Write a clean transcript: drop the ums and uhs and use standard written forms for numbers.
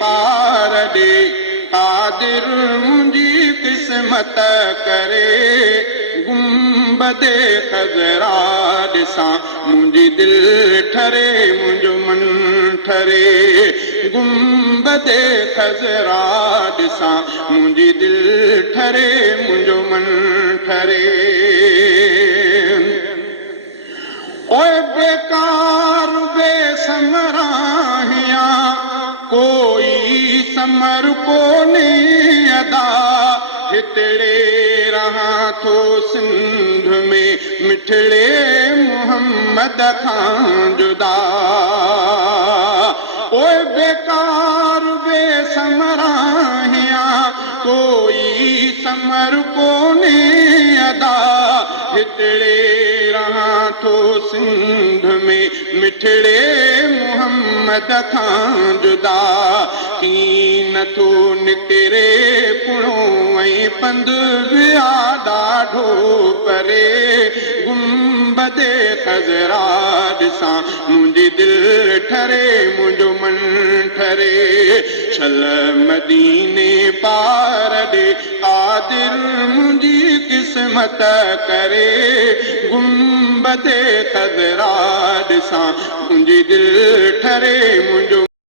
पार ॾे कादिर मुंहिंजी क़िस्मत करे गुंबदे ख़ज़रा ॾिसां मुंहिंजी दिलि ठरे मुंहिंजो मन ठरे गुंबदे ख़ज़रा ॾिसां मुंहिंजी दिलि ठरे मुंहिंजो मन ठरे ओए बेकार बेसमराहिया कोई समर कोने अदा हितड़े रहा थो सिंध में मिठड़े मोहम्मद खां जुदा ओए बेकार बेसमराहिया कोई समर कोने अदा हितड़े रहा थो सिंध में मिठड़े मोहम्मद खां जुदा की नथो निकिरे पुणो ऐं पंध विया ॾाढो परे गुंबदे ख़ज़रा ॾिसां मुंहिंजी दिलि ठरे मुंहिंजो मन ठरे छल मदीने पार ॾे कादिर मुंहिंजी क़िस्मत करे गुंबदे ख़ज़रा ॾिसां मुंहिंजी दिलि ठरे मुंहिंजो